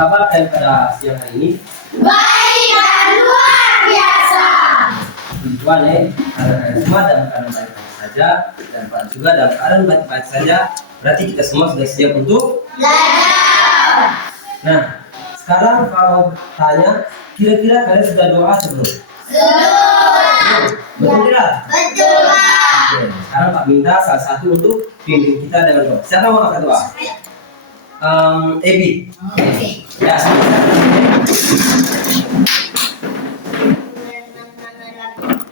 kabar kalian pada siang hari ini? Baik dan luar biasa. Tujuan kalian semua dalam keadaan baik-baik saja dan Pak juga dalam keadaan baik-baik saja. Berarti kita semua sudah siap untuk belajar. Nah, sekarang kalau tanya, kira-kira kalian sudah doa sebelum? Belum. Betul tidak? Betul, Pak. Oke, sekarang Pak minta salah satu untuk pimpin kita dengan doa. Siapa mau angkat doa? Ebi. Oke. Ya, sebentar.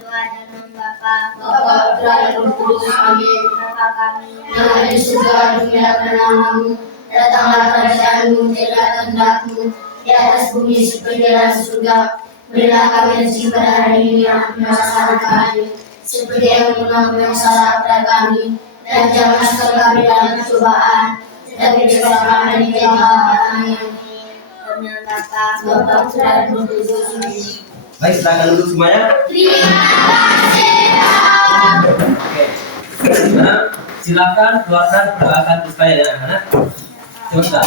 Doa dalam Bapa, Putra dan Roh Kudus. Amin. Bapa kami yang ada di surga, dimuliakan namamu. Datanglah kerajaanmu, jadilah kehendakmu di atas bumi seperti di dalam surga. Berilah kami rezeki pada hari ini yang kami masalah kami, seperti yang mengampuni yang salah kepada kami, dan jangan masukkan kami dalam percobaan, tetapi bebaskan kami dari jahat. Amin. Karena Bapa, Putra dan Roh Kudus. Amin. Baik, silakan duduk semuanya. Terima kasih, Pak. Oke. Sekarang silakan keluarkan peralatan pustaka ya anak-anak. Coba.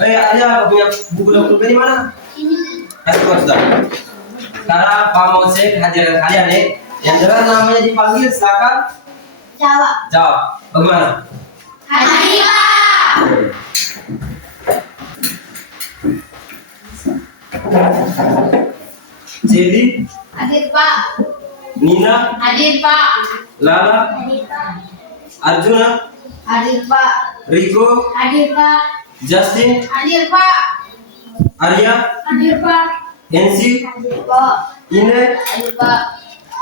Baik, ada punya buku dan pulpen di mana? Kasih keluar sudah. Sekarang Pak mau cek kehadiran kalian Yang dengar namanya dipanggil silakan Jawab. jawab. Bagaimana? Hadir, Pak. Celi, Hadir, Pak. Nina, Hadir, Pak. Lala, Hadir, Pak. Arjuna, Hadir, Pak. Riko, Hadir, Pak. Justin, Hadir, Pak. Arya, Hadir, Pak. Nancy, Hadir, Pak. Ine, Hadir, Pak.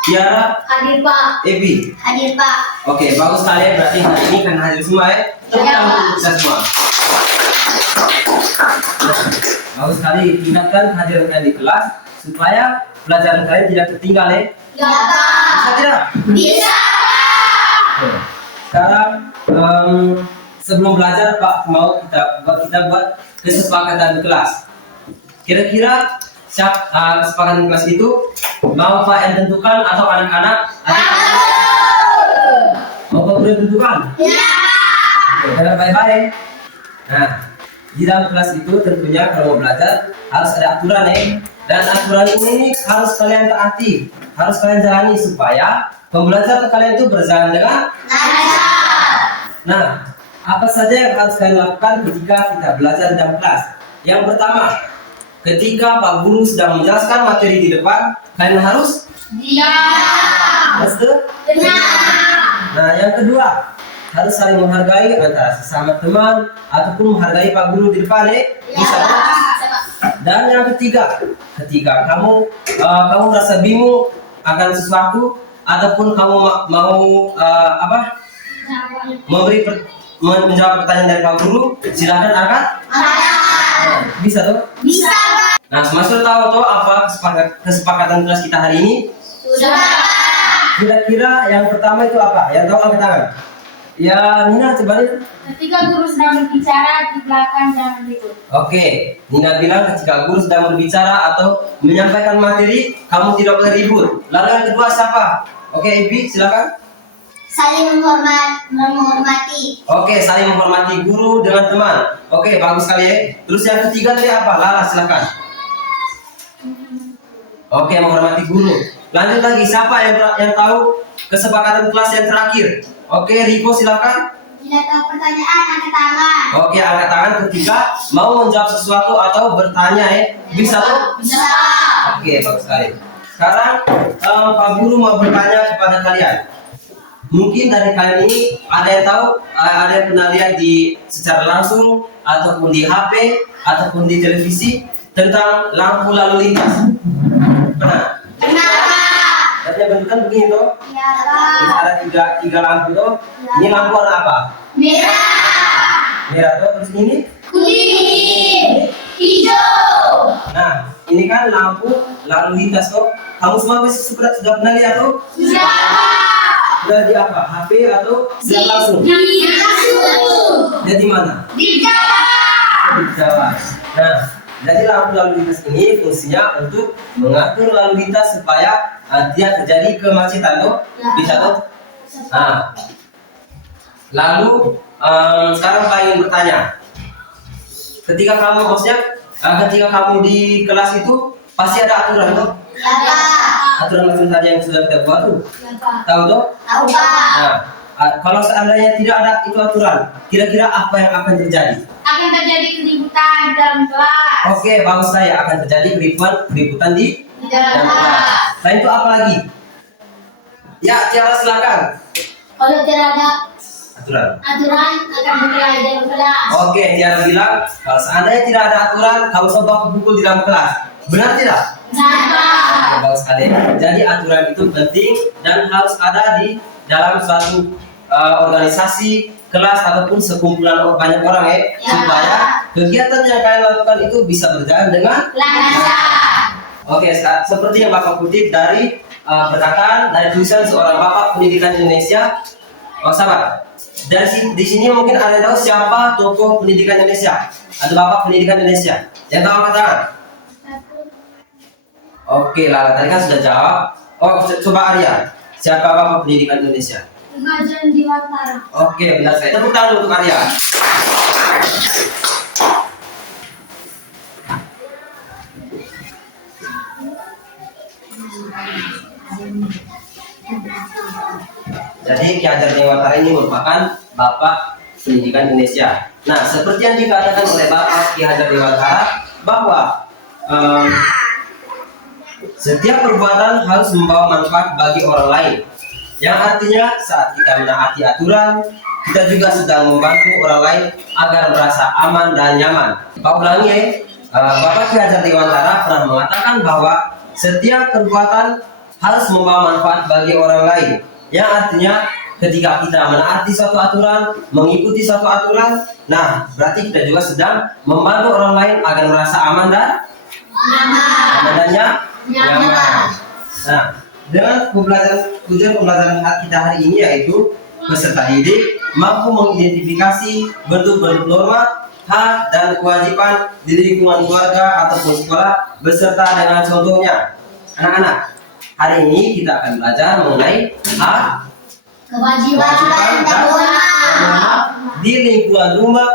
Tiara, Hadir, Pak. Ebi. Hadir, Pak. Oke, bagus kalian berarti hari ini kan hadir semua Tepuk Ya, tangan Pak. untuk kita semua. Bagus sekali, tingkatkan kehadiran kalian di kelas supaya pelajaran kalian tidak tertinggal Ya, Pak. Bisa tidak? Bisa, Pak. Oke. Sekarang sebelum belajar Pak mau kita buat kesepakatan kelas. Kira-kira kesepakatan kelas itu mau Pak yang tentukan atau anak-anak? Mau Pak Guru yang tentukan? Ya, Oke, dengar baik-baik. Nah, di dalam kelas itu tentunya kalau mau belajar harus ada aturan dan aturan ini harus kalian taati, harus kalian jalani supaya pembelajaran kalian itu berjalan dengan lancar. Nah, apa saja yang harus kalian lakukan ketika kita belajar di dalam kelas? Yang pertama, ketika Pak Guru sedang menjelaskan materi di depan, kalian harus Diam. benar. Nah, yang kedua, harus saling menghargai antara sesama teman ataupun menghargai Pak Guru di depan Bisa. Dan yang ketiga, ketika kamu merasa bingung akan sesuatu ataupun kamu mau menjawab pertanyaan dari Pak Guru, silakan angkat. Bisa tuh? Bisa, Pak. Nah, semua sudah tahu tuh apa kesepakatan kelas kita hari ini? Sudah. Kira-kira yang pertama itu apa? Yang tahu angkat tangan. Ya, Nina coba nih. Ketika guru sedang berbicara di belakang jangan ribut. Oke, Nina bilang ketika guru sedang berbicara atau menyampaikan materi, kamu tidak boleh ribut. Lalu yang kedua siapa? Oke, Ibi, silakan. Saling menghormati. Oke, saling menghormati guru dengan teman. Oke, bagus sekali Terus yang ketiga tadi apa? Lala, silakan. Oke, menghormati guru. Lanjut lagi, siapa yang tahu kesepakatan kelas yang terakhir? Oke, Riko silakan. Tidak tahu pertanyaan angkat tangan. Oke, angkat tangan ketika mau menjawab sesuatu atau bertanya Bisa tuh? Bisa. Oke, bagus sekali. Sekarang Pak Guru mau bertanya kepada kalian. Mungkin dari kalian ini ada yang tahu, ada yang pernah lihat secara langsung ataupun di HP ataupun di televisi tentang lampu lalu lintas. Pernah? Kenapa? Artinya bentukan begini tuh. Ya, Terus Pak. ada tiga lampu tuh. Ini lampu warna apa? Merah. Merah tuh. Terus ini? Kuning. Hijau. Nah, ini kan lampu lalu lintas tuh. Kamu semua pasti sudah pernah lihat tuh? Sudah. Sudah di apa? HP atau sudah langsung? Langsung. Jadi mana? Di jalan. Di Jawa. Nah, jadi lampu lalu lintas ini fungsinya untuk mengatur lalu lintas supaya tidak terjadi kemacetan tuh. Bisa tuh? Nah, lalu sekarang saya ingin bertanya, Ketika kamu maksudnya ketika kamu di kelas itu pasti ada aturan tuh. Ya, Pak. Aturan macam tadi yang sudah kita buat tuh. Ya, Pak. Tahu tuh? Tahu, Pak. Nah, kalau seandainya tidak ada itu aturan, kira-kira apa yang akan terjadi? Akan terjadi keributan di dalam kelas. Oke, bagus saya akan terjadi keributan di dalam dalam kelas. kelas. Selain itu apa lagi? Ya, Tiara silakan. Kalau tidak ada Aturan. aturan akan berkelahi dalam kelas. Oke, Tiara bilang kalau seandainya tidak ada aturan, kamu coba pukul di dalam kelas. Benar tidak? Benar, Pak. Oke, bagus sekali. Jadi aturan itu penting dan harus ada di dalam suatu organisasi, kelas ataupun sekumpulan banyak orang ya, Ya. supaya kegiatan yang kalian lakukan itu bisa berjalan dengan Lancar. Oke, seperti yang Bapak kutip dari perkataan dari tulisan seorang Bapak Pendidikan Indonesia. Oh, sahabat. Di sini mungkin ada yang tahu siapa tokoh pendidikan Indonesia? Ada Bapak Pendidikan Indonesia. Yang tahu angkat tangan? Oke, Lala tadi kan sudah jawab. Oh, coba Arya. Siapa Bapak Pendidikan Indonesia? Kemajuan Diwatara. Oke, benar sekali. Tepuk tangan untuk Arya. Jadi Ki Hajar Dewantara ini merupakan Bapak Pendidikan Indonesia. Nah, seperti yang dikatakan oleh Bapak Ki Hajar Dewantara bahwa setiap perbuatan harus membawa manfaat bagi orang lain. Yang artinya saat kita menaati aturan, kita juga sedang membantu orang lain agar merasa aman dan nyaman. Pak ulangi ya, Bapak Ki Hajar Dewantara pernah mengatakan bahwa setiap perbuatan harus membawa manfaat bagi orang lain. Yang artinya ketika kita menaati suatu aturan, mengikuti suatu aturan, nah berarti kita juga sedang membantu orang lain agar merasa aman dan nyaman. Nah, dengan tujuan pembelajaran kita hari ini yaitu peserta didik mampu mengidentifikasi bentuk-bentuk norma, hak dan kewajiban di lingkungan keluarga ataupun sekolah beserta dengan contohnya. Anak-anak, hari ini kita akan belajar mengenai hak, Kewajiban dan kewenangan di lingkungan rumah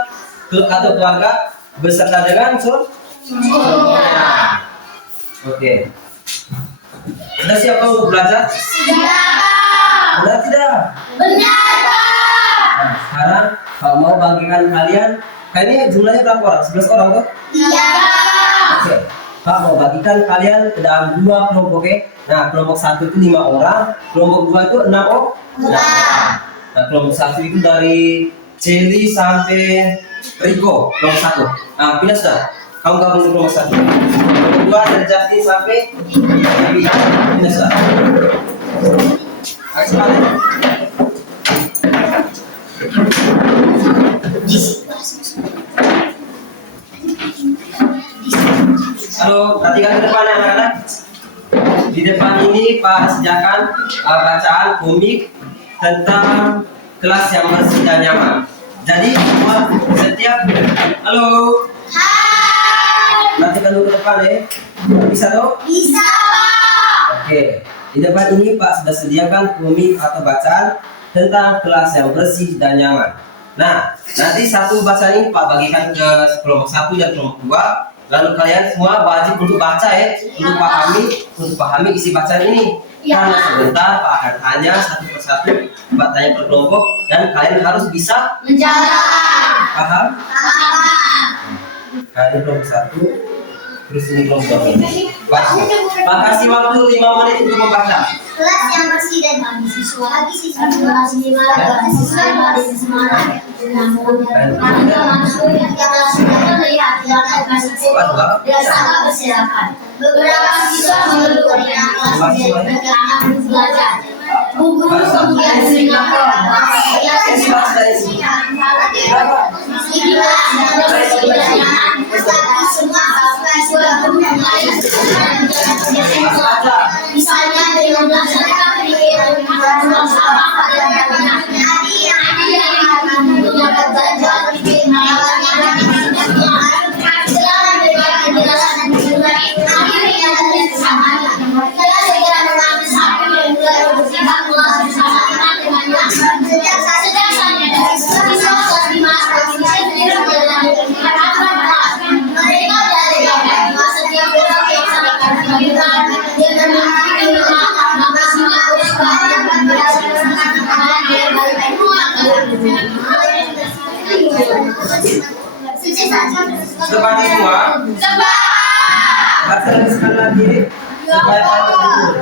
atau keluarga beserta dengan contohnya. Oke. Sudah siap untuk belajar? Siap. Benar tidak? Benar, Pak. Nah, sekarang kalau mau bagikan kalian jumlahnya berapa orang? 11 orang tuh? Iya. Oke. Pak mau bagikan kalian ke dalam 2 kelompok ya. Nah, kelompok 1 itu 5 orang, kelompok 2 itu 6 orang. Nah, kelompok 1 itu dari Celi sampai Riko, kelompok 1. Nah, pindah sudah. Kamu gabung di kelompok 1. Kelompok 2 dari Justin sampai Dewi. Pindah sudah. Ayo sekali. Halo, perhatikan ke depan ya anak-anak. Di depan ini Pak sediakan bacaan komik tentang kelas yang bersih dan nyaman. Jadi setiap halo. Hai. Perhatikan dulu ke depan ya. Bisa toh? Bisa, Pak. Oke. Di depan ini Pak sudah sediakan komik atau bacaan tentang kelas yang bersih dan nyaman. Nah, nanti satu bacaan ini Pak bagikan ke kelompok 1 dan kelompok 2. Lalu kalian semua wajib untuk baca ya, untuk pahami isi bacaan ini. Ya. Karena sebentar Pak akan tanya satu persatu, Pak tanya per kelompok dan kalian harus bisa Menjawab. paham. Paham. Kalian kelompok 1, terus ini kelompok 2. Pak kasih waktu 5 menit untuk membaca. Kelas yang bersih dan bagi siswa lagi siswa kelas 5 dan siswa kelas semangat dengan masuk yang sudah melihat tindakan kasih dan sangat berserakan. Beberapa siswa mengeluh karena kelas anak belajar. Guru kemudian mengingatkan bahwa siswa dari sini inilah yang bersih dan nyaman. Tetapi semua siswa mulai misalnya dengan melaksanakan pendidikan ruang sama pada anak-anak yang akan menggunakan belajar pengawalannya jalan dengan penjelasan dan mengenai akhirnya dari kesamanya kita segera mengambil sapi dan mulai berpihak kelas bersama anak temannya sejak saatnya dari seperti kelas 5 kelas 6 sendiri menjalani dengan harapan kelas Sudah baca semua? Baca lagi sekali lagi supaya kalian terhibur.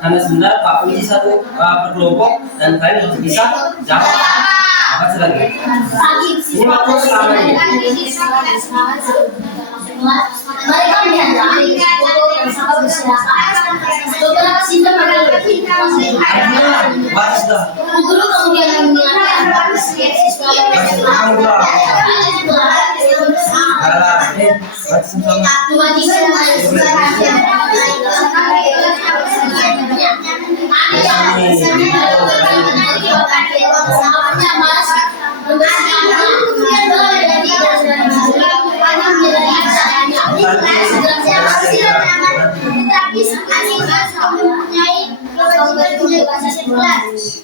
Karena sebentar Pak Uji satu per kelompok dan kalian harus bisa jawab. Baca lagi. Ini makhluk selama ini. Mereka menyadari foto bersama berserakan. Beberapa siswa Baca sudah. guru kemudian mengingatkan kepada setiap siswa Baca sama-sama.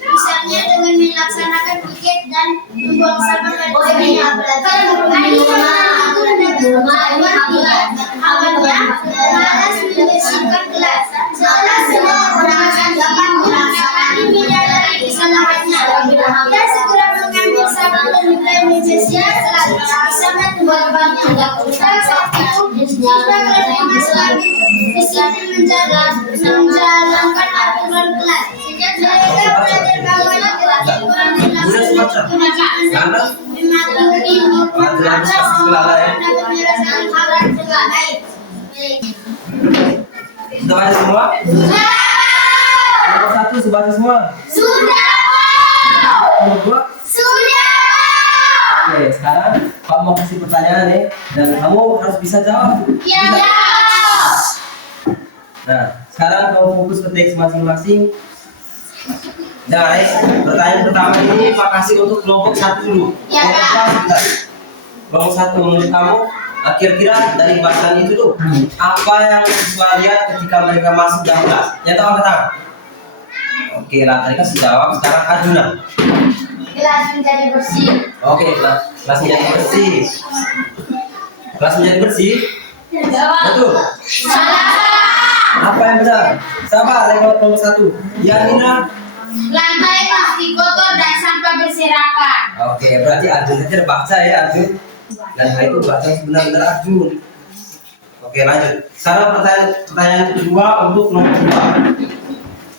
Misalnya dengan melaksanakan piket dan membuang sampah pada waktunya. Awalnya malas membersihkan kelas. Setelah semua orang dapat merasakan menyadari kesalahannya, dia segera mengambil sampah dan mulai membersihkan kelas. Sangat berbangga. Saat itu, siswa kelas 5 lagi disiplin menjalankan aturan kelas. Sejak mereka belajar bagaimana kelas Sudah baca semua? Nomor 1 sudah baca semua? Nomor 2? Oke, sekarang Pak mau kasih pertanyaan nih dan kamu harus bisa jawab. Nah, sekarang kamu fokus ke teks masing-masing. Nah, pertanyaan pertama ini Pak kasih untuk kelompok 1 dulu. Kelompok kelas sebentar. Kelompok 1 menurut kamu kira-kira dari bacaan itu tuh apa yang siswa lihat ketika mereka masuk dalam kelas? Yang tahu angkat tangan. Oke lah, tadi kan sudah jawab. Sekarang Arjuna. kelas menjadi bersih. Oke, kelas menjadi bersih. Kelas menjadi bersih. Betul. Apa yang benar? Sabar, kelompok 1. Yanina. Lantai pasti kotor dan sampah berserakan. Oke, berarti Arjun saja baca ya Arjun. Dan itu baca benar-benar Arjun. Oke, lanjut. Sekarang pertanyaan kedua untuk nomor 2.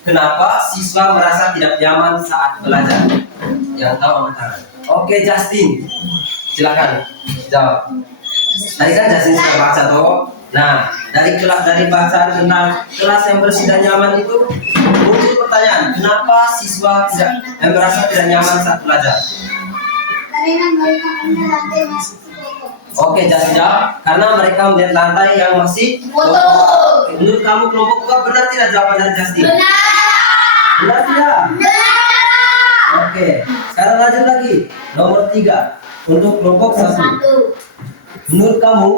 Kenapa siswa merasa tidak nyaman saat belajar? Yang tahu angkat tangan. Oke, Justin. Silakan jawab. Tadi kan Justin sudah baca toh. Nah, dari bacaan tentang kelas yang bersih dan nyaman itu muncul pertanyaan, kenapa siswa merasa tidak nyaman saat belajar? Karena mereka punya lantai masih kotor. Oke, Justin jawab, karena mereka melihat lantai yang masih Kotor. Menurut kamu kelompok 2 benar tidak jawaban dari Justin? Benar. Benar tidak? Benar. Oke, sekarang lanjut lagi. Nomor 3 untuk kelompok 1. Menurut kamu,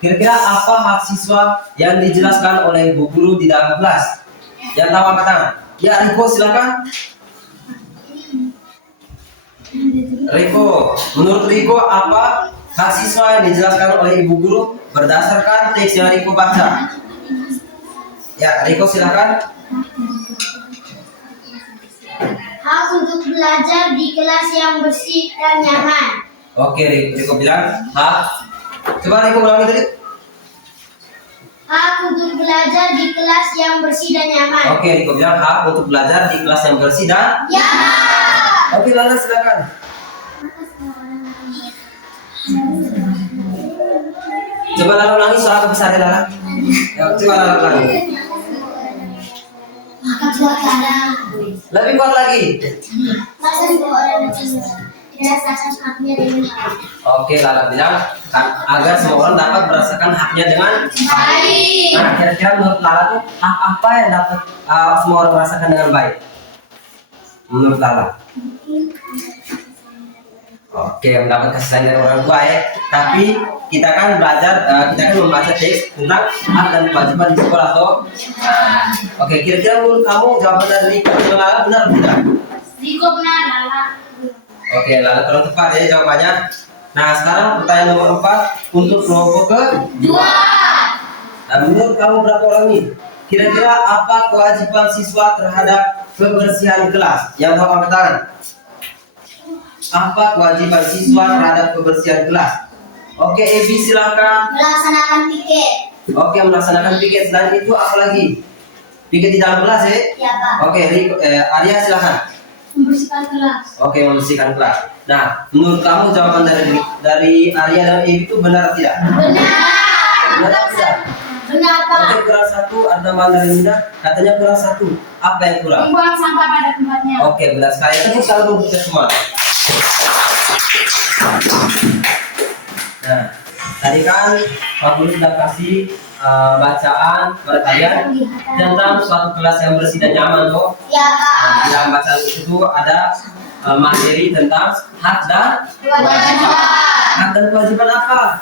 kira-kira apa hak siswa yang dijelaskan oleh Bu Guru di dalam kelas? Yang tahu angkat tangan. Ya, Riko silakan. Riko, menurut Riko apa hak siswa yang dijelaskan oleh Ibu Guru berdasarkan teks yang Riko baca? Ya, Riko silakan. Hak untuk belajar di kelas yang bersih dan nyaman. Oke, Riko bilang hak. Coba Riko ulangi tadi. Hak untuk belajar di kelas yang bersih dan nyaman. Oke, Riko bilang hak untuk belajar di kelas yang bersih dan. Nyaman. Oke, Lala silakan. Coba Lala ulangi soal besar Lala. Ya, coba Lala ulangi. Maka suara Lebih kuat lagi. masa semua orang dirasakan haknya dengan baik. Oke, Lala bilang agar semua orang dapat merasakan haknya dengan Baik. Nah, kira-kira menurut Lala tuh hak apa yang dapat semua orang merasakan dengan baik? Menurut Lala. Oke, mendapat kasih sayang dari orang tua ya. Tapi kita kan belajar, kita kan membaca teks tentang hak dan kewajiban di sekolah toh. Oke, kira-kira menurut kamu jawaban dari Lala benar atau tidak? Riko benar, Lala. Oke, Lala kurang tepat ya jawabannya. Nah, sekarang pertanyaan nomor 4 untuk kelompok kedua. Nah, menurut kamu berapa orang nih? Kira-kira apa kewajiban siswa terhadap kebersihan kelas? Yang tahu angkat tangan. Apa kewajiban siswa terhadap kebersihan kelas? Oke, Ebi silakan. Melaksanakan piket. Oke, melaksanakan piket. Selain itu apa lagi? Piket di dalam kelas ya? Ya Pak. Oke, Arya silakan. Membersihkan kelas. Oke, membersihkan kelas. Nah, menurut kamu jawaban dari Arya dan Ebi itu benar atau tidak? Benar. Benar atau tidak? Benar Pak. Oke, kurang satu. Ada tambahan dari Linda. Katanya kurang satu. Apa yang kurang? Membuang sampah pada tempatnya. Oke, benar sekali. Tepuk tangan untuk kita semua. Nah, tadi kan Pak Guru sudah kasih bacaan kepada kalian tentang suatu kelas yang bersih dan nyaman, toh. Ya Pak. Nah, di dalam bacaan itu ada materi tentang hak dan Kewajiban. hak dan kewajiban apa?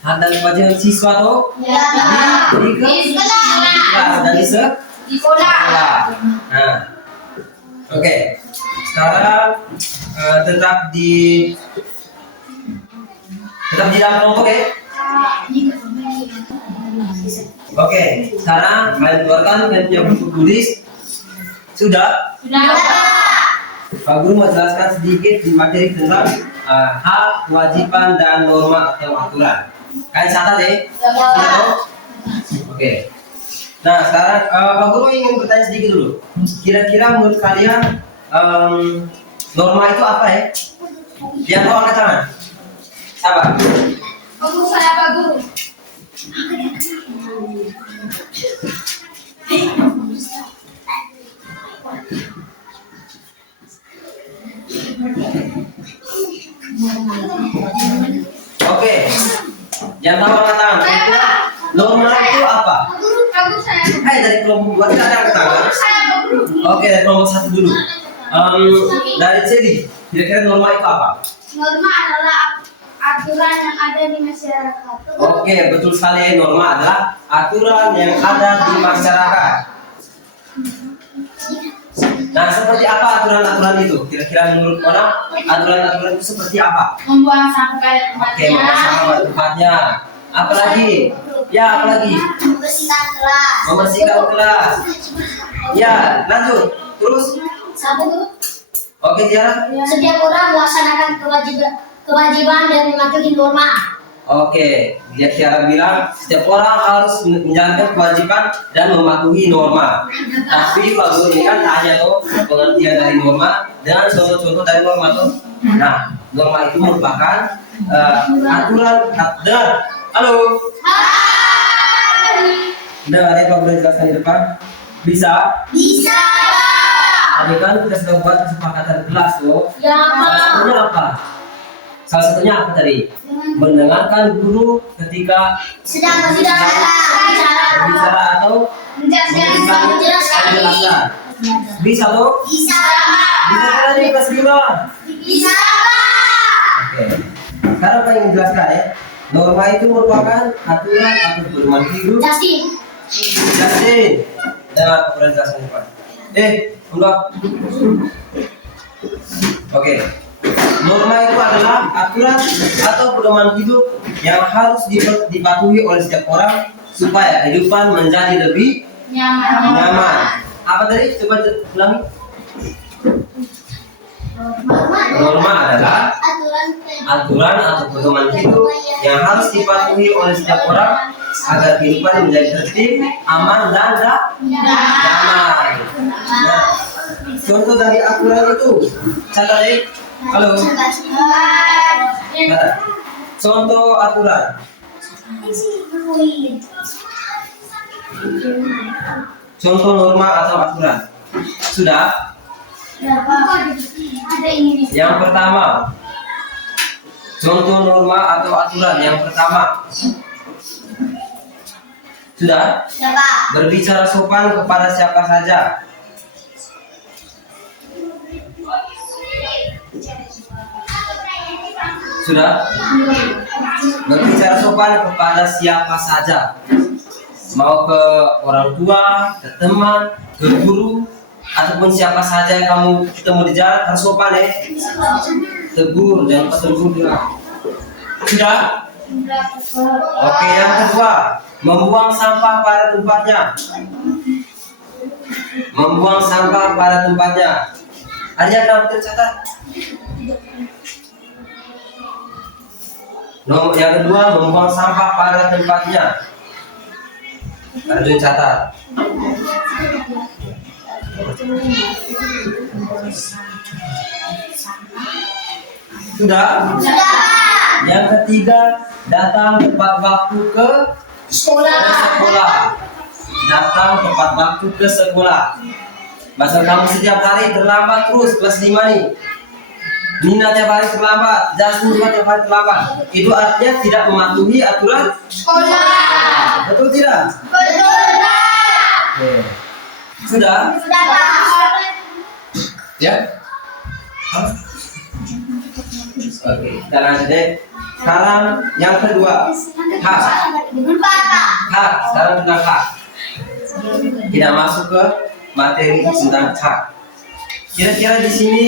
Hak dan kewajiban siswa, toh. Ya Pak. Di kelas dan Di sekolah. Nah, oke. Sekarang tetap di dalam kelompok ya. Oke, sekarang kalian keluarkan kalian punya buku tulis. Sudah? Sudah. Pak Guru mau jelaskan sedikit di materi tentang hak, kewajiban, dan norma atau aturan. Kalian catat ya? Ya Pak. Oke. Nah, sekarang Pak Guru ingin bertanya sedikit dulu. Kira-kira menurut kalian norma itu apa ya? Yang tahu angkat tangan. Siapa? Guru saya Pak Guru. Oke. Yang tahu angkat tangan. Norma itu apa? Guru saya. Dari kelompok 2 tidak ada angkat tangan. Saya Pak Guru. Oke, dari kelompok 1 dulu. Dari sini, kira-kira norma itu apa? Norma adalah aturan yang ada di masyarakat. Oke, betul sekali. Norma adalah aturan yang ada di masyarakat. Nah, seperti apa aturan-aturan itu? Kira-kira menurut orang, aturan-aturan itu seperti apa? Membuang sampah pada Oke, tempatnya. membuang sampah pada tempatnya. Apalagi? Ya, apalagi? Membersihkan kelas. Membersihkan kelas. Ya, lanjut. Terus? Satu Guru. Oke, Tiara. Setiap orang melaksanakan kewajiban dan mematuhi norma. Oke, dia Tiara bilang setiap orang harus menjalankan kewajiban dan mematuhi norma. Tapi Pak Guru ini kan tanya tuh pengertian dari norma dan contoh-contoh dari norma tuh. Nah, norma itu merupakan aturan dan halo. Udah ada yang Pak Guru jelaskan di depan? Bisa? Bisa. Tadi kan kita sudah buat kesepakatan kelas tuh. Ya Salah satunya apa? Salah satunya apa tadi? Mendengarkan guru ketika sedang berbicara atau menjelaskan. menjelaskan. Bisa tuh? Bisa. Bisa kan di kelas 5? Bisa. Oke. Sekarang apa yang dijelaskan ya? Norma itu merupakan aturan atau pedoman hidup. Justin. Justin. Nah, aku jelaskan di depan. Udah. Oke. Norma itu adalah aturan atau pedoman hidup yang harus dipatuhi oleh setiap orang supaya kehidupan menjadi lebih nyaman. Apa tadi? Coba ulangi. Norma adalah aturan atau pedoman hidup yang harus dipatuhi oleh setiap orang agar kehidupan menjadi tertib, aman, dan damai. Nah, contoh dari aturan itu, catat ya. Halo. Catat. Contoh aturan. Contoh norma atau aturan. Sudah? Yang pertama. Contoh norma atau aturan yang pertama. Sudah? Berbicara sopan kepada siapa saja. Sudah? Berbicara sopan kepada siapa saja. Mau ke orang tua, ke teman, ke guru, ataupun siapa saja yang kamu ketemu di jalan harus sopan ya. Tegur, jangan lupa tegur juga. Sudah? Oke, yang kedua, membuang sampah pada tempatnya. Membuang sampah pada tempatnya. Ada yang dapat tercatat? Yang kedua, membuang sampah pada tempatnya. Arjun catat. Sudah? Sudah. Yang ketiga, datang tepat waktu ke sekolah. Datang tepat waktu ke sekolah. Masa kamu setiap hari terlambat terus kelas 5 nih. Nina tiap hari terlambat, Jasmine juga tiap hari terlambat. Itu artinya tidak mematuhi aturan Sekolah. betul tidak? Betul, Oke. Sudah? Sudah, Pak. Ya? Hah? Oke, kita lanjut deh. Sekarang yang kedua, hak. Empat, Pak. Hak, sekarang tentang hak. Tidak masuk ke materi tentang hak. Kira-kira di sini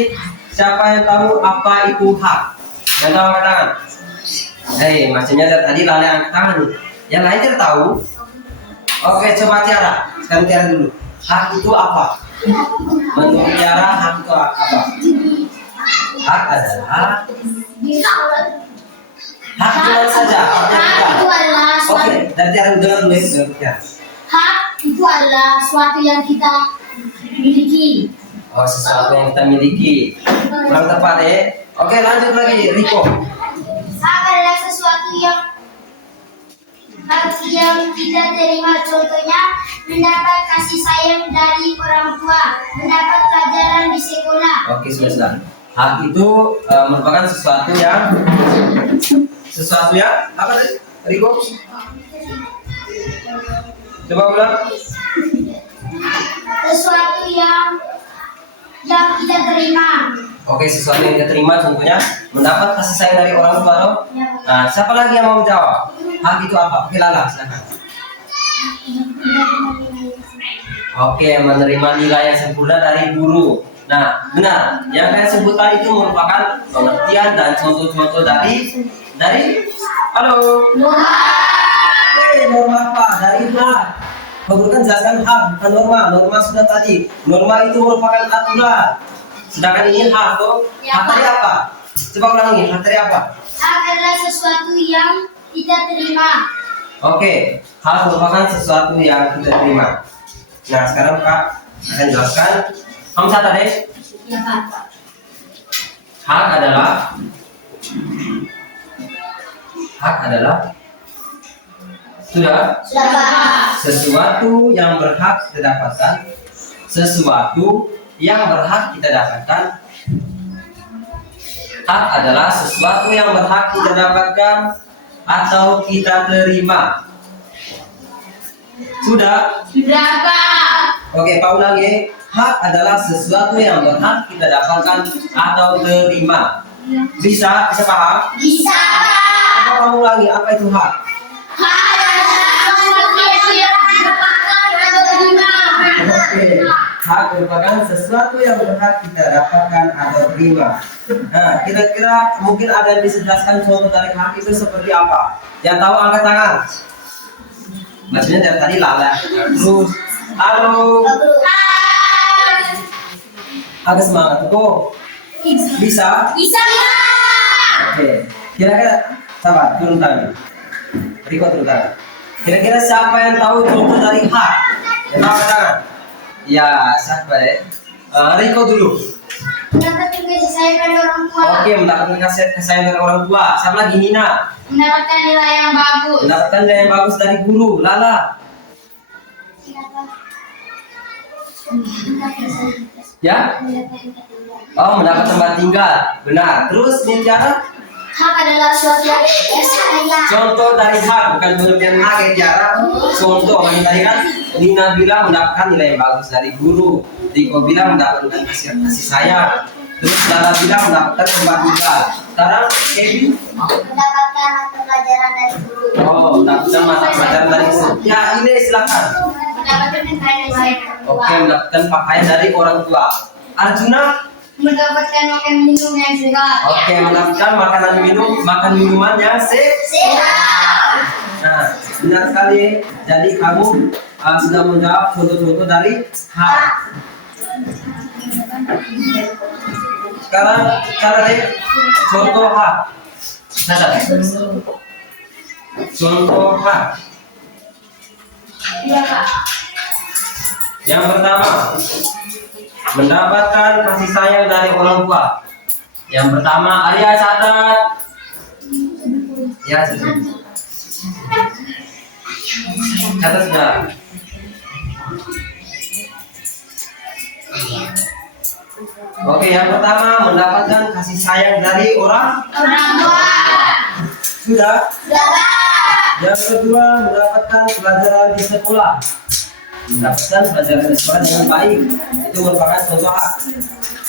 siapa yang tahu apa itu hak? Yang tahu angkat tangan. Maksudnya dari tadi Lale angkat tangan nih. Yang lain tidak tahu. Oke, coba Tiara. Sekarang Tiara dulu. Hak itu apa? Menurut Tiara, hak itu apa? Hak adalah hak cuma saja. Hak itu adalah Oke, dari Tiara dengar dulu ya. hak itu adalah suatu yang kita miliki. Oh, sesuatu yang kita miliki. Kurang tepat ya. Oke, lanjut lagi, Riko. Hak adalah sesuatu yang kita terima, contohnya mendapat kasih sayang dari orang tua, mendapat pelajaran di sekolah. Oke, sudah. Hak itu merupakan sesuatu yang apa tadi, Riko? Coba ulang. Sesuatu yang kita terima. Oke, sesuatu yang kita terima, contohnya mendapat kasih sayang dari orang tua. Toh? Nah, siapa lagi yang mau jawab? Hak itu apa? Oke, Lala, silakan. Oke, menerima nilai yang sempurna dari guru. Nah, benar. Yang saya sebutkan itu merupakan pengertian dan contoh-contoh dari halo. Norma apa? Dari hak. Guru kan jelaskan hak, bukan norma. Norma sudah tadi. Norma itu merupakan aturan. Sedangkan ini hak tuh. Ya, Hak dari apa? Coba ulangi. Hak dari apa? Hak adalah sesuatu yang kita terima. Oke, hak merupakan sesuatu yang kita terima. Nah, sekarang Kak akan jelaskan. Kamu catat deh. Ya, Pak. Hak adalah sudah Sudah, Pak. sesuatu yang berhak kita dapatkan. Sesuatu yang berhak kita dapatkan. Hak adalah sesuatu yang berhak kita dapatkan atau kita terima. Sudah? Sudah, Pak. Oke, Pak ulangi. Hak adalah sesuatu yang berhak kita dapatkan atau terima. Bisa paham? Bisa, Pak. Apa kamu ulangi? Apa itu hak? Hak adalah sesuatu yang dapatkan atau terima. Oke, hak merupakan sesuatu yang berhak kita dapatkan atau terima. Nah, kira-kira mungkin ada yang bisa jelaskan contoh dari hak itu seperti apa? Yang tahu angkat tangan. Maksudnya dari tadi Lala. Terus, halo. Agak semangat kok. Bisa? Bisa, Pak. Oke. Kira-kira sabar, turun tangan. Riko turun tangan. Kira-kira siapa yang tahu contoh dari hak? Yang tahu angkat tangan? Ya, siapa ya? Riko dulu. Mendapatkan kasih sayang dari orang tua. Oke, mendapatkan kasih sayang dari orang tua. Siapa lagi? Nina. Mendapatkan nilai yang bagus. Mendapatkan nilai yang bagus dari guru. Lala. Ya? Oh, mendapat tempat tinggal. Benar. Terus nih Tiara? Hak adalah suatu yang kita sayang. Contoh dari hak, bukan pengertian hak ya Tiara. Contoh, tadi kan Nina bilang mendapatkan nilai yang bagus dari guru. Riko bilang mendapatkan kasih sayang. Terus Lala bilang mendapatkan tempat tinggal. Sekarang Kevin? Mendapatkan mata pelajaran dari guru. Oh, mendapatkan mata pelajaran dari guru. Ya, ini silakan. Mendapatkan pakaian dari orang tua. Oke, mendapatkan pakaian dari orang tua. Arjuna? Mendapatkan makan minum yang sehat. Oke, mendapatkan makan minuman yang Sehat. Nah, benar sekali. Jadi kamu sudah menjawab contoh-contoh dari hak. Sekarang cara contoh hak. Catat. Contoh H. Iya, Pak. Yang pertama, mendapatkan kasih sayang dari orang tua. Yang pertama, Arya catat. Ya, catat. Catat sudah. Oke, yang pertama mendapatkan kasih sayang dari orang tua. sudah. Sudah, Pak. Yang kedua, mendapatkan pelajaran di sekolah. Mendapatkan pelajaran di sekolah dengan baik. Itu merupakan contoh A.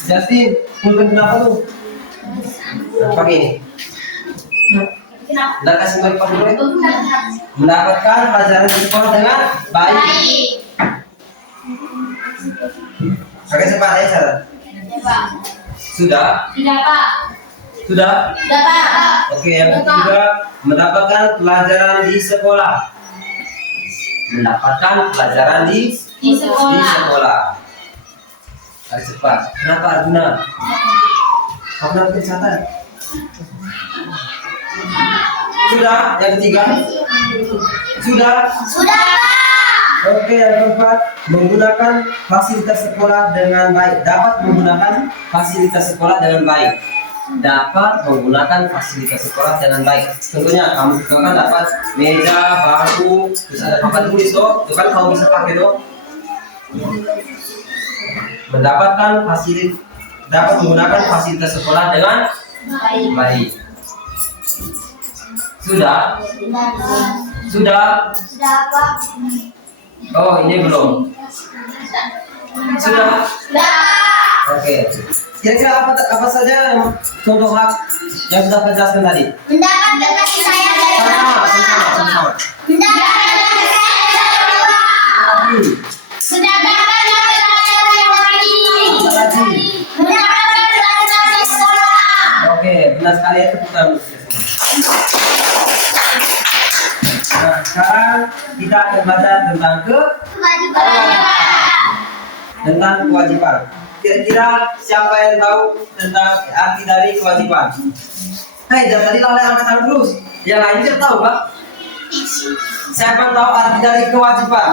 Justin, mungkin kenapa tuh? Pakai ini. Udah kasih balik dulu ya. Mendapatkan pelajaran di sekolah dengan baik. Oke, cepat ya, Sarah. Ya, Pak. Sudah? Sudah, Pak. Sudah? Sudah, Pak. Oke, yang ketiga, mendapatkan pelajaran di sekolah. Mendapatkan pelajaran di sekolah. Harus cepat. Kenapa Arjuna? Kamu harus catat. Sudah, yang ketiga. Sudah. Sudah, Pak. Oke, yang keempat, menggunakan fasilitas sekolah dengan baik. Dapat menggunakan fasilitas sekolah dengan baik. Dapat menggunakan fasilitas sekolah dengan baik. Tentunya kamu juga kan dapat meja, bangku, terus ada papan tulis tuh. Itu kan kamu bisa pakai tuh. Dapat menggunakan fasilitas sekolah dengan baik. Sudah? Sudah? Sudah, Pak. Oh, ini belum. Sudah? Sudah. Oke. Kira-kira apa saja contoh hak yang sudah saya jelaskan tadi? Mendapatkan kasih sayang dari orang tua. Sama. Mendapatkan kasih sayang dari orang tua. Mendapatkan pelajaran yang baik. Mendapatkan pelajaran di sekolah. Oke, benar sekali itu bukan. Nah, sekarang kita akan belajar tentang kewajiban. Kira-kira siapa yang tahu tentang arti dari kewajiban? Hei, dari tadi lalai angkat tangan terus. Yang lain tidak tahu, Pak. Siapa yang tahu arti dari kewajiban?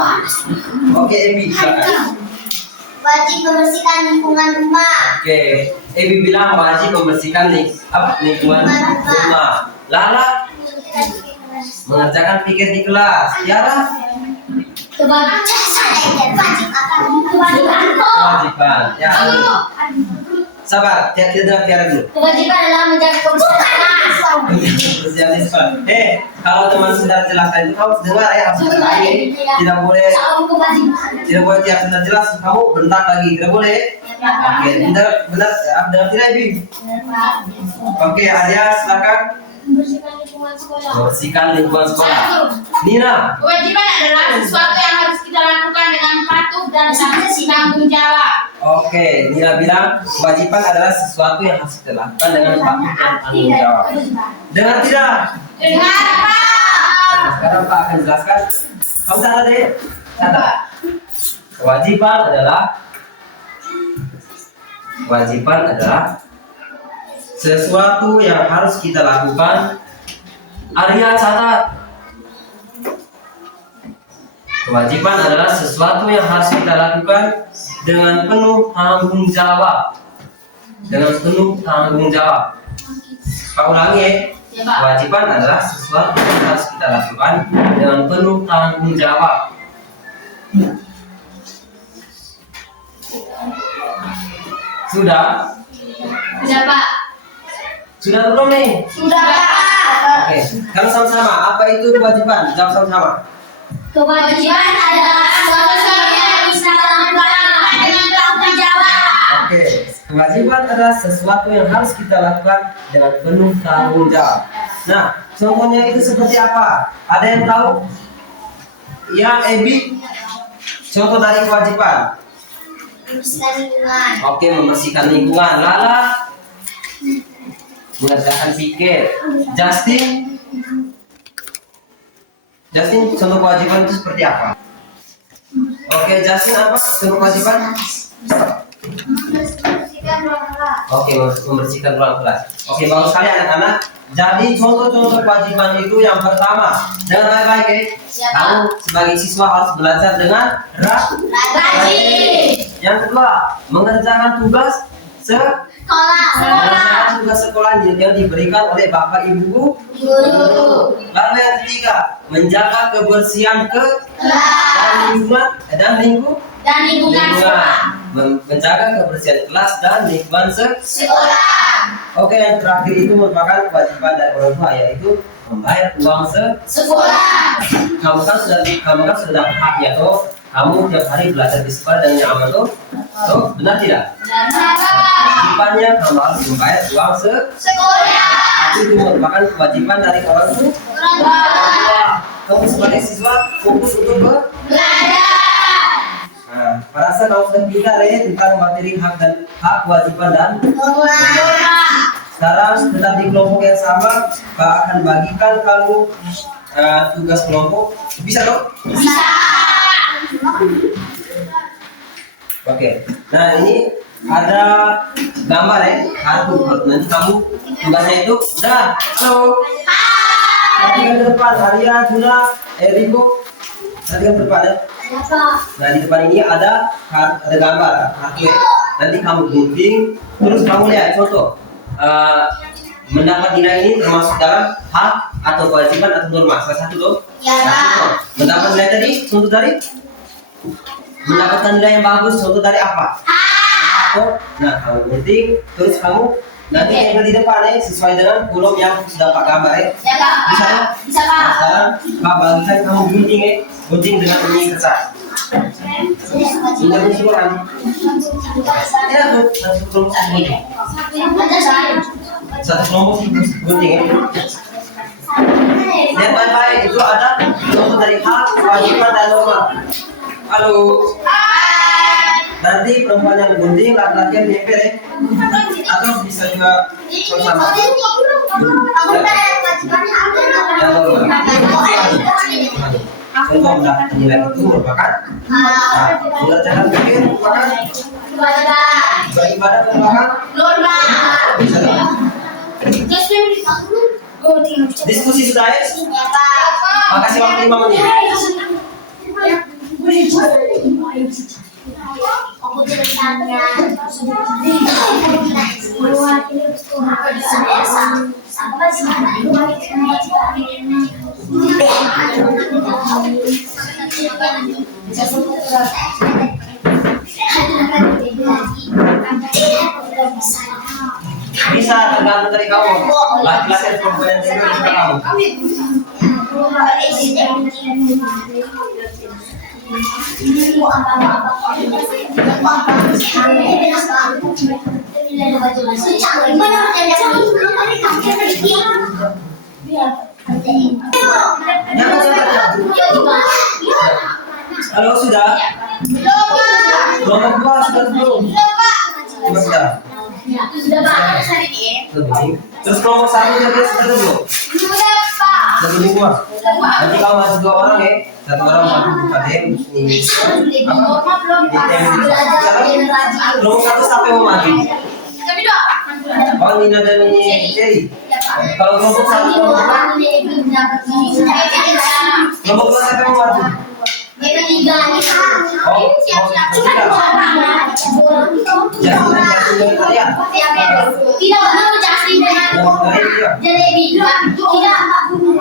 Oke, Ebi, silakan. Wajib membersihkan lingkungan rumah. Oke, Ebi bilang wajib membersihkan lingkungan rumah. Lala mengerjakan pikir di kelas. Tiara kewajiban. Ya. Sabar, tidak Tiara dulu. Kewajiban adalah menjaga kebersihan. Kalau teman sudah jelaskan itu kamu dengar ya, harus dengar lagi. Tidak boleh Tiara sudah jelas, kamu bentar lagi, tidak boleh. Oke, benar tidak Ibi? Oke, Arya silakan. Membersihkan lingkungan sekolah. Nina. Kewajiban adalah sesuatu yang harus kita lakukan dengan patuh dan tanggung jawab. Oke, Nina bilang kewajiban adalah sesuatu yang harus kita lakukan dengan patuh dan tanggung jawab. Dengar tidak? Dengar, Pak. Sekarang Pak akan jelaskan. Kamu catat deh. Catat. Kewajiban adalah sesuatu yang harus kita lakukan. Arya catat. Kewajiban adalah sesuatu yang harus kita lakukan dengan penuh tanggung jawab. Pak ulangi ya. Ya, Pak. Kewajiban adalah sesuatu yang harus kita lakukan dengan penuh tanggung jawab. Sudah? Sudah, Pak. Sudah belum nih? Sudah, Pak. Oke, kalau sama-sama, apa itu kewajiban? Jawab sama-sama. Kewajiban adalah sesuatu yang bisa dilakukan dengan tanggung jawab. Oke, kewajiban adalah sesuatu yang harus kita lakukan dengan penuh tanggung jawab. Nah, contohnya itu seperti apa? Ada yang tahu? Ya, Ebi. Contoh dari kewajiban. Membersihkan lingkungan. Oke, membersihkan lingkungan. Lala mengerjakan pikir. Justin, contoh kewajiban itu seperti apa? Oke, Justin apa contoh kewajiban? Membersihkan ruang kelas. Oke, membersihkan ruang kelas. Oke, bagus sekali anak-anak. Jadi contoh-contoh kewajiban itu yang pertama, dengan baik-baik ya. Siapa? Kamu sebagai siswa harus belajar dengan Rajin. Yang kedua, mengerjakan tugas mengerjakan tugas sekolah yang diberikan oleh bapak ibu Guru. Lalu yang ketiga, menjaga kebersihan Kelas. dan lingkungan Dan lingkungan sekolah. menjaga kebersihan kelas dan lingkungan Sekolah. Oke, yang terakhir itu merupakan kewajiban dari orang tua, yaitu membayar uang Sekolah. kamu kan sudah dapat hak ya toh. Kamu tiap hari belajar di sekolah dan nyaman toh. Benar tidak? Kewajibannya kamu harus membayar uang Sekolah. itu merupakan kewajiban dari orang tua. Kamu sebagai siswa fokus untuk Belajar. Nah, merasa kamu sudah pintar ya tentang materi hak dan hak kewajiban dan sekarang tetap di kelompok yang sama, Pak akan bagikan kamu tugas kelompok. Bisa dong? Bisa. Oke. Nah ini ada gambar ya, kartu. Nanti kamu tugasnya itu, dah. Halo. Nanti ke depan, Arya, Juna, Eriko. Nanti ke depan ya. Nah di depan ini ada gambar kartu ya. Nanti kamu gunting, terus kamu lihat contoh. Mendapat nilai ini termasuk dalam hak atau kewajiban atau norma. Salah satu dong. Ya. Mendapat nilai tadi contoh dari mendapatkan nilai yang bagus contoh dari apa? Atau nah kamu gunting terus kamu nanti yang di depan ya sesuai dengan kolom yang sudah Pak gambar ya. Ya, Kak. Bisa ya? Bisa, Kak. Nah, sekarang Pak bagikan kamu gunting ya, gunting dengan ini kertas. Sudah bersyukuran. Tidak bu, satu kelompok gunting. Satu kelompok gunting ya. Lihat baik-baik itu ada contoh dari hak, kewajiban dan norma. Halo. Nanti perempuan yang gunting, laki-laki yang nempel ya. Atau bisa juga sama. Contoh mendapatkan nilai itu merupakan mengerjakan pikir merupakan beribadah merupakan bisa dong. Diskusi sudah ya? Makasih waktu 5 menit. Bisa tergantung dari kamu. Laki-laki atau perempuan yang bisa kamu. Halo sudah? Nomor 2 sudah belum? Sudah. Terus kelompok 1 sudah belum? Satu dua. Nanti kalau masih 2 orang ya, 1 orang mampu buka DM ini. Kelompok 1 sampai mau mati. Oh Nina dan ini Jerry. Kalau kelompok 1 kelompok 2 sampai mau mati. Oh,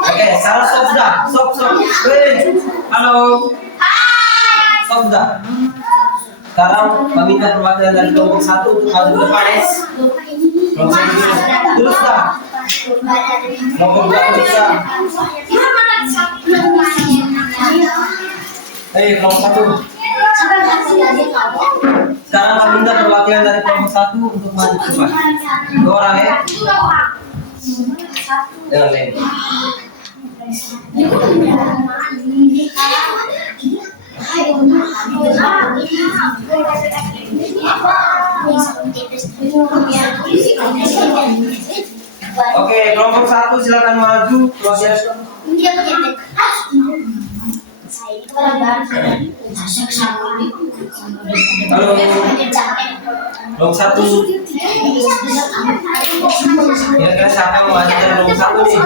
Oke, sekarang stop sudah. Stop. Wait. Halo. Stop sudah. Sekarang meminta perwakilan dari kelompok 1 untuk maju ke depan ya. Kelompok 1 terus dah. Kelompok 2 terus dah. Kelompok 1. Sekarang kami minta perwakilan dari kelompok 1 untuk maju ke depan. 2 orang ya. Dengan lain. Oke, kelompok 1 silakan maju. Proses. Halo, kelompok 1. Kira-kira siapa yang mau ajar dari kelompok 1 nih?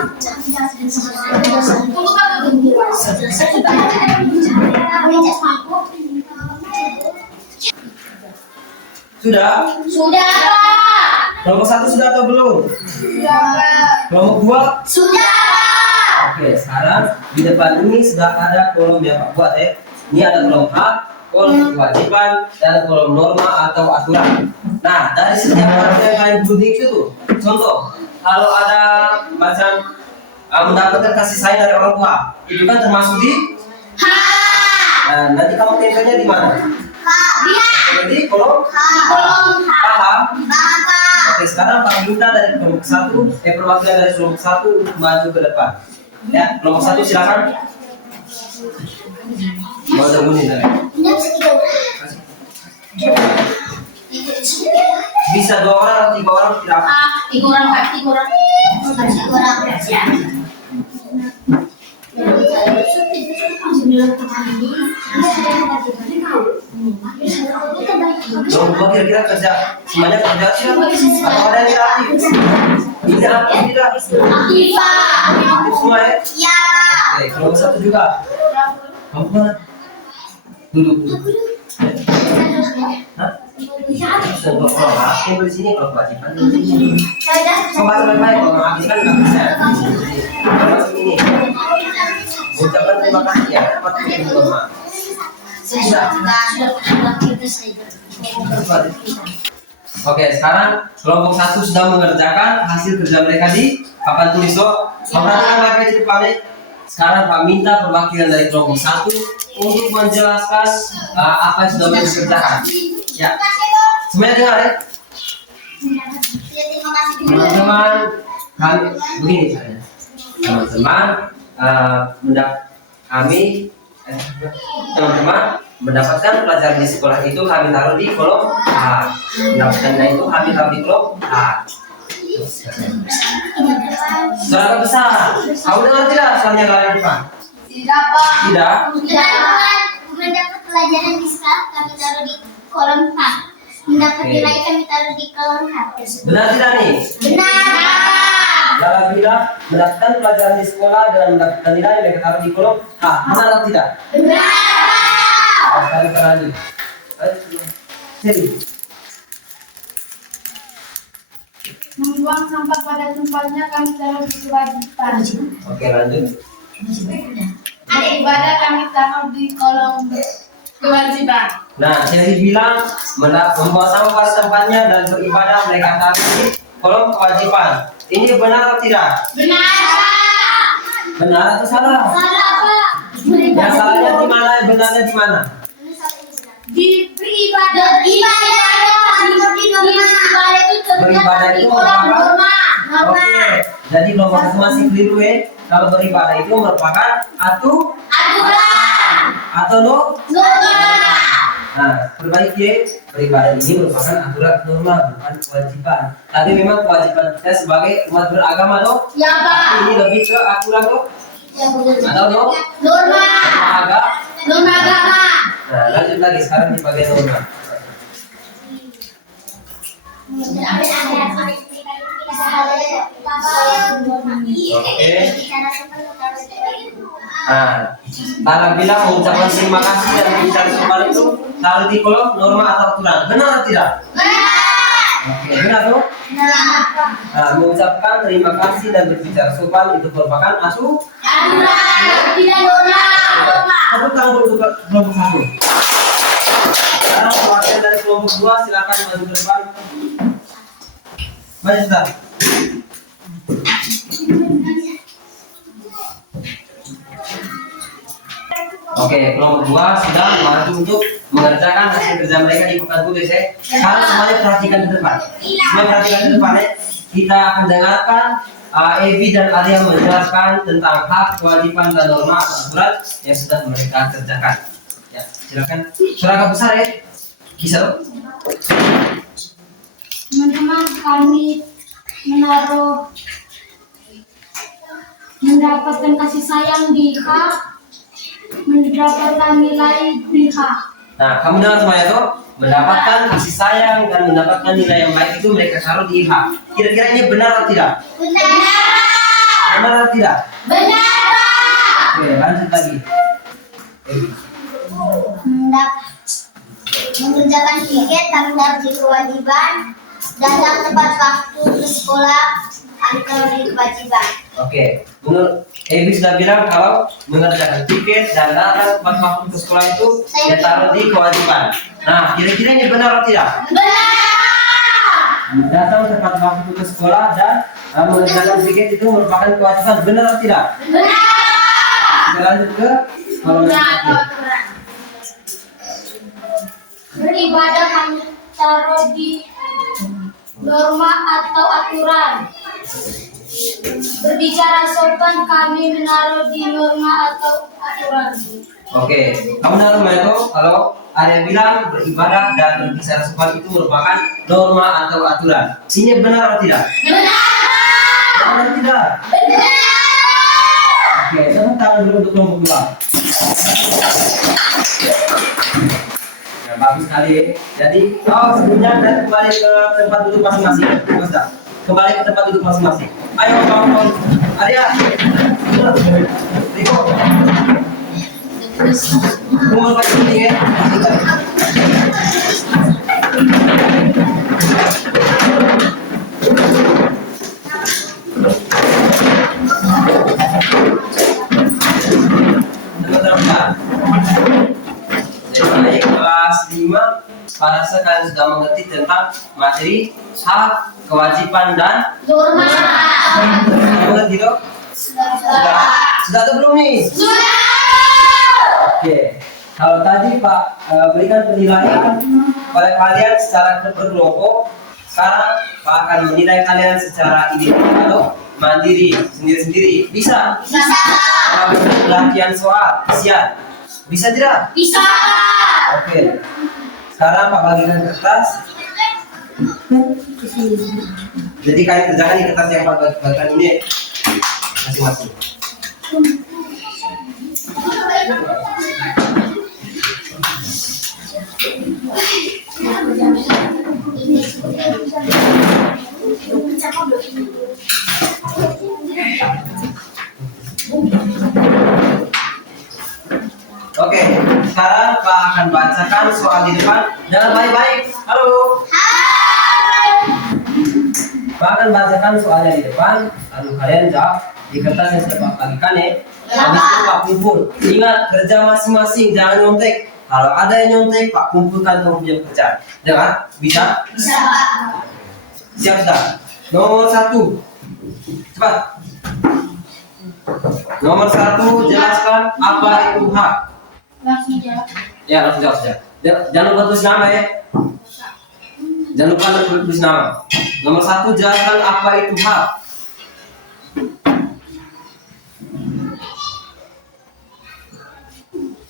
Sudah? Sudah, Pak. Kelompok 1 sudah atau belum? Sudah, Pak. Kelompok 2? Sudah, Pak. Oke, sekarang di depan ini sudah ada kolom yang Pak buat ya. Ini ada kolom hak, kolom kewajiban, dan kolom norma atau aturan. Nah, dari setiap hal yang kalian butuh itu, contoh, kalau ada macam mendapatkan kasih sayang dari orang tua, itu kan termasuk di nah, nanti kamu tempelnya di mana? Jadi kolom paham. Oke, sekarang Pak minta dari kelompok 1, perwakilan dari kelompok 1 untuk maju ke depan. Ya, kelompok 1 silakan. Mau bunyi tadi. Bisa 2 orang atau 3 orang tidak apa. 3 orang, Pak, 3 orang. Kelompok 2 kira-kira kerja semuanya kerja sih atau ada yang tidak aktif? Tidak aktif tidak? Aktif, Pak. Aktif semua ya? Iya, Pak. Oke, kelompok 1 juga. Kamu mana? Duduk. Hah? Kalau hak yang di sini, kalau kewajiban di sini. Coba baik-baik, kalau habis kan nggak bisa. Kalau masuk ini, ucapkan terima kasih ya, dapat terima maaf. Oke, sekarang kelompok 1 sudah mengerjakan hasil kerja mereka di papan tulis. So, perhatikan baik-baik di depan. Sekarang Pak minta perwakilan dari kelompok 1 untuk menjelaskan apa yang sudah mereka kerjakan. Ya, semuanya dengar ya. Teman-teman, kami begini caranya. Teman-teman, teman-teman mendapatkan pelajaran di sekolah itu kami taruh di kolom A. Mendapatkannya itu kami taruh di kolom A. Saudara besar, kamu dengar tidak soalnya kalian Pak? Tidak, Pak. Tidak? Tidak, mendapat pelajaran di sekolah kami taruh di kolom H. Mendapat Oke. nilai kami taruh di kolom H. Benar tidak nih? Benar. Dalam bilang mendapatkan pelajaran di sekolah dan mendapatkan nilai mereka taruh di kolom A. Benar atau tidak? Benar. Sekali lagi. Jadi, Membuang sampah pada tempatnya kami taruh di kewajiban. oke lanjut. Beribadah kami taruh di kolom kewajiban. Nah, jadi bilang membuang sampah pada tempatnya dan beribadah mereka taruh di kolom kewajiban. Ini benar atau tidak? Benar. Benar atau salah? Salah, Pak. Yang salahnya di mana? Yang benarnya di mana? Di beribadah. Beribadah itu merupakan oke. Jadi kelompok 1 masih keliru ya. Kalau beribadah itu merupakan Aturan. atau no? Norma. Nah, perbaiki ya. Beribadah ini merupakan aturan norma bukan kewajiban. Tapi memang kewajiban kita sebagai umat beragama toh. Ya, Pak. Ini lebih ke aturan toh. Atau no? Norma. Norma agama. Nah, lanjut lagi sekarang di bagian norma. Nah, Tara bilang mengucapkan terima kasih dan berbicara sopan itu taruh di kolom norma atau aturan. Benar atau tidak? Oke, benar tuh? Nah, mengucapkan terima kasih dan berbicara sopan itu merupakan aturan. Tidak norma. Tepuk tangan untuk kelompok 1. Sekarang perwakilan dari kelompok 2 silakan maju ke depan. Maju Ustaz. Oke, kelompok 2 sudah maju untuk mengerjakan hasil kerja mereka di papan tulis ya. Sekarang semuanya perhatikan ke depan. Semuanya perhatikan ke depan ya. Kita akan dengarkan Evi dan Arya menjelaskan tentang hak, kewajiban dan norma atau aturan yang sudah mereka kerjakan. Ya, silakan. Suara besar ya. Bisa loh. Teman-teman, kami mendapatkan kasih sayang di hak, mendapatkan nilai BH. Nah, kamu dengar semuanya tuh, mendapatkan kasih sayang dan mendapatkan nilai yang baik itu mereka taruh di IH. Kira-kira ini benar atau tidak? Benar. Benar atau tidak? Benar. Oke, lanjut lagi. Mengerjakan tiket, tanggung kewajiban, datang tepat waktu ke sekolah, atau di kewajiban. Oke, menurut Ebi sudah bilang kalau mengerjakan tiket dan datang tepat waktu ke sekolah itu dia taruh di kewajiban. Nah, kira-kira ini benar atau tidak? Benar. Datang tepat waktu ke sekolah dan mengerjakan tiket itu merupakan kewajiban. Benar atau tidak? Benar. Kita lanjut ke kolom selanjutnya. Beribadah kami taruh di norma atau aturan. Berbicara sopan kami menaruh di norma atau aturan. Oke, kamu dengar rumah itu kalau ada yang bilang beribadah dan berbicara sopan itu merupakan norma atau aturan. Ini benar atau tidak? Benar. Benar atau tidak? Benar. Oke, tepuk tangan dulu untuk kelompok dua. Ya, bagus sekali. Jadi, sebelumnya dan kembali ke tempat duduk masing-masing. Sudah. Kembali ke tempat duduk masing-masing. Ayo, kawan-kawan. Arya. Riko. Tunggu pakai penting ya. Jadi kelas 5 pada kalian sudah mengerti tentang materi hak, kewajiban dan Norma. mengerti dong? Sudah atau belum nih? Sudah. Oke, kalau tadi Pak berikan penilaian pada kalian secara berkelompok, sekarang Pak akan menilai kalian secara individu atau mandiri, sendiri-sendiri. Bisa? Bisa. Kalau latihan soal, isian. Bisa tidak? Bisa. Oke. Sekarang Pak bagikan kertas. Jadi kalian kerjakan di kertas yang Pak bagikan ini masing-masing. Oke, sekarang Pak akan bacakan soal di depan dengan baik-baik. Halo. Hai. Pak akan bacakan soalnya di depan, lalu kalian jawab di kertas yang sudah Pak bagikan ya. Habis itu Pak kumpul. Ingat kerja masing-masing, jangan nyontek. Kalau ada yang nyontek, Pak kumpulkan kamu punya pekerjaan. Dengar? Bisa? Bisa, Pak. Siap sudah. Nomor 1. Cepat. Nomor 1, jelaskan apa itu hak. Langsung jawab. Ya, langsung jawab saja. Jangan lupa tulis nama ya. Jangan lupa tulis nama. Nomor 1, jelaskan apa itu hak.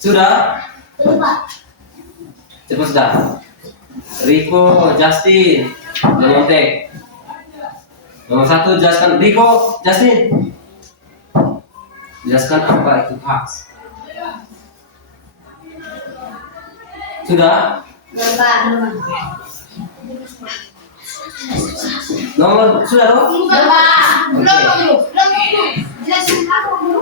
Sudah? Belum, Pak. Cepat sudah. Riko, Justin, Lemontek. Nomor 1, jelaskan. Riko, Justin. Jelaskan apa itu hak. Sudah? Belum, Pak. Belum. Nomor sudah dong? Belum, Pak. Oke. Belum. Jelasin aku dulu.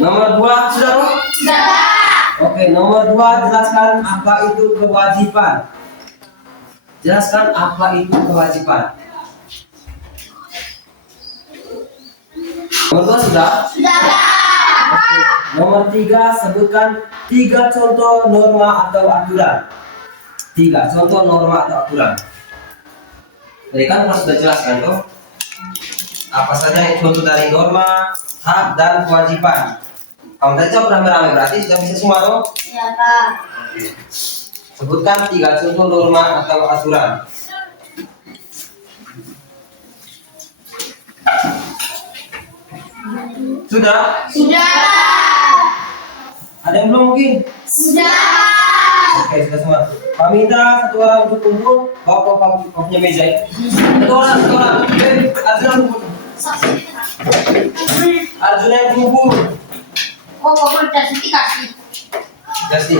Nomor 2 sudah dong? Sudah, Pak. Oke, nomor 2 jelaskan apa itu kewajiban. Jelaskan apa itu kewajiban. Nomor 2 sudah? Sudah, Pak. Oke. Nomor 3 sebutkan 3 contoh norma atau aturan. 3 contoh norma atau aturan. Jadi kan sudah jelaskan tuh apa saja yang contoh dari norma, hak dan kewajiban. Kamu tadi jawab rame-rame berarti sudah bisa semua dong? Iya, Pak. Sebutkan 3 contoh norma atau aturan. Sudah? Sudah, Pak. Ada yang belum mungkin? Sudah, Pak. Oke, sudah semua. Pak minta satu orang untuk kumpul, bawa punya meja ya. Satu orang. Arjuna kumpul. Arjuna yang kumpul. Pokok kasih. Kasih.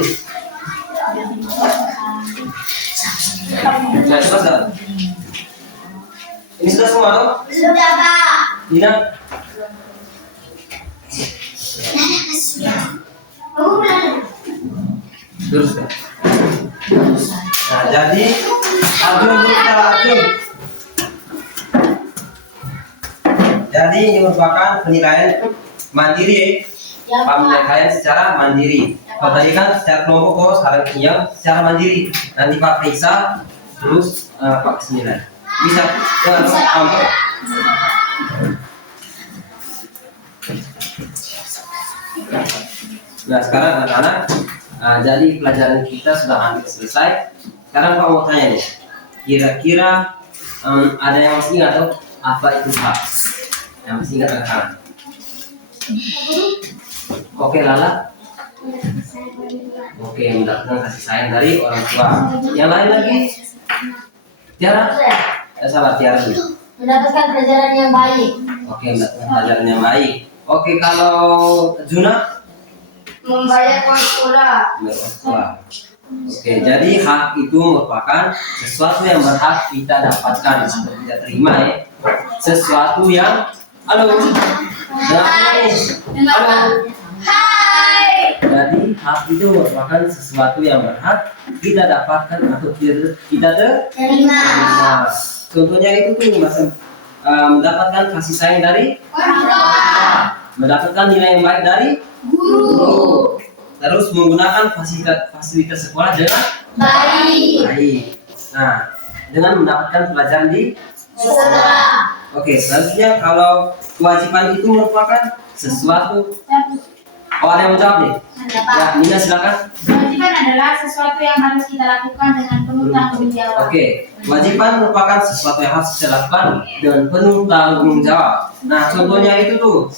Nah, sudah. Ini sudah semua toh? Sudah, Pak. Nina. Terus. Nah, jadi Arjun. Jadi ini merupakan penilaian mandiri Ya, Pak. penilaian secara mandiri. Kalau tadi kan secara kelompok, kok sekarang ini yang secara mandiri. Nanti Pak periksa, terus Pak kasih nilai. Bisa? Kelompok. Nah sekarang anak-anak, jadi pelajaran kita sudah hampir selesai. Sekarang Pak mau tanya nih, kira-kira ada yang masih ingat atau apa itu Pak? Yang masih ingat anak-anak? Oke Lala. Oke, mendapatkan kasih sayang dari orang tua. Yang lain lagi? Tiara? Sabar Tiara dulu. Mendapatkan pelajaran yang baik. Oke, mendapatkan pelajaran yang baik. Oke, kalau Juna? Membayar uang sekolah. Sekolah. Oke, jadi hak itu merupakan sesuatu yang berhak kita dapatkan atau kita terima ya. Sesuatu yang halo. Halo. Hai. Jadi hak itu merupakan sesuatu yang berhak kita dapatkan atau kita Terima. terima. Contohnya itu tuh macam mendapatkan kasih sayang dari Orang tua. mendapatkan nilai yang baik dari Guru. terus menggunakan fasilitas sekolah dengan Baik. baik. Nah, dengan mendapatkan pelajaran di Sekolah. Oke, selanjutnya kalau kewajiban itu merupakan sesuatu. Oh, ada yang mau jawab nih? Ya, Nina silakan. Kewajiban adalah sesuatu yang harus kita lakukan dengan penuh tanggung jawab. Oke, kewajiban merupakan sesuatu yang harus kita lakukan dengan penuh tanggung jawab. Nah, contohnya itu tuh.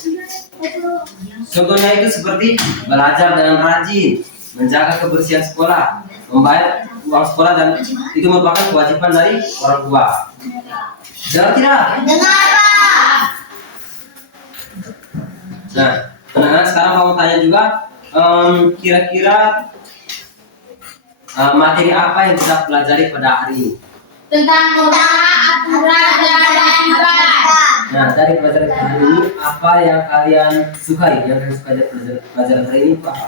Contohnya itu seperti belajar dengan rajin, menjaga kebersihan sekolah, membayar uang sekolah, dan itu merupakan kewajiban dari orang tua. Dengar tidak? Dengar, Pak. Nah, anak-anak sekarang mau tanya juga, kira-kira materi apa yang kita pelajari pada hari ini? Tentang norma, aturan, dan ibadah. Nah, dari pelajaran hari ini, apa yang kalian sukai? Yang kalian sukai dari pelajaran hari ini itu apa?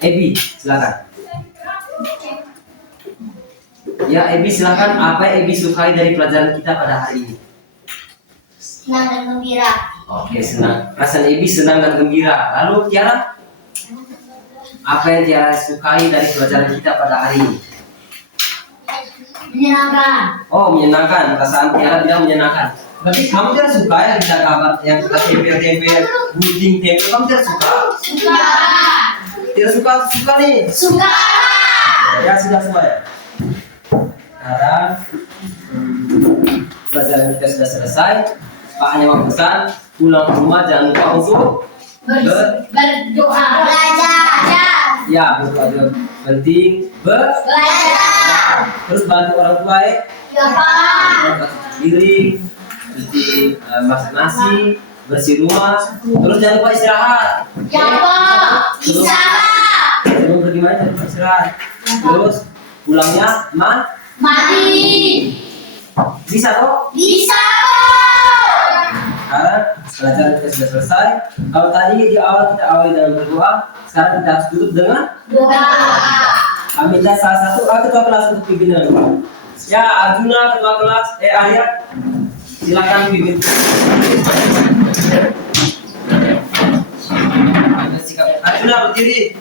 Ebi, silakan. Ya, Ebi silakan. Apa yang Ebi sukai dari pelajaran kita pada hari ini? Senang dan gembira. Oke, senang. Perasaan Ebi senang dan gembira. Lalu Tiara, apa yang Tiara sukai dari pelajaran kita pada hari ini? Menyenangkan. Oh, menyenangkan. Perasaan Tiara bilang menyenangkan. Berarti kamu tidak suka ya kita gambar yang kita tempel-tempel, gunting tempel, kamu tidak suka? Suka. Tidak suka, suka nih. Suka. Ya sudah semua ya. Sekarang pelajaran kita sudah selesai. Pak hanya mau pesan, pulang ke rumah jangan lupa untuk Berdoa. Belajar. ya berdoa juga penting. Belajar. Terus bantu orang tua ya. Ya, Pak. Cuci piring, cuci masak nasi, bersih rumah. Terus jangan lupa istirahat. Ya, Pak. Bisa, Pak. Sebelum pergi main jangan lupa istirahat. Terus pulangnya Mari. bisa toh? Bisa, Pak. Sekarang pelajaran kita sudah selesai. Kalau tadi di awal kita awali dengan berdoa, sekarang kita harus tutup dengan Doa. minta salah satu ketua kelas untuk pimpin dengan doa. Ya, Arjuna ketua kelas, Arya, silakan pimpin. Arjuna berdiri.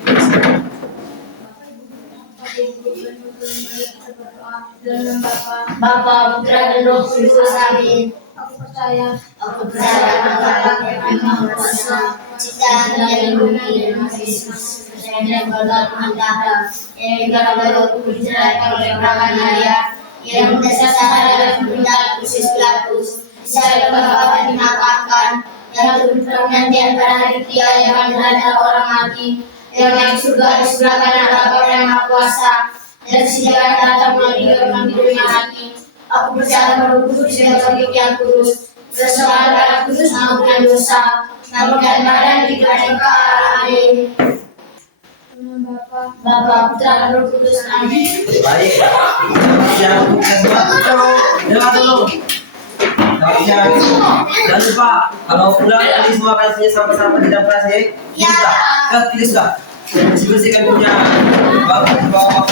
Bapa, Putra, dan Roh Kudus. Amin. Aku percaya. Aku percaya kepada Tuhan Yang Maha Kuasa, Ciptaan dan bumi dan Yesus, dan keluarga Tuhan Taala, yang digala Roh Kudus diserahkan oleh Prakanaya, yang berdasarkan dalam pemerintahan Khusus Pilatus, secara berbahagia dimakamkan, yang turun pergantian pada hari ketiga yang akan terhadap orang mati, yang naik surga di sebelah kanan Bapa yang Maha Kuasa, dan disediakan datang melalui orang hidup yang mati. Aku percaya pada Roh Kudus dan bagi yang kudus, bersama darah kudus mengampunkan dosa, namun dan badan dikasih ke amin. Bapa, Putra, dan Roh Kudus, amin. Baik. Siap untuk kita semua. Dengar dulu. Jangan lupa kalau pulang tadi semua kasihnya sampai-sampai di dalam kelas ya. Ya. Kita sudah bersihkan punya bangku bawah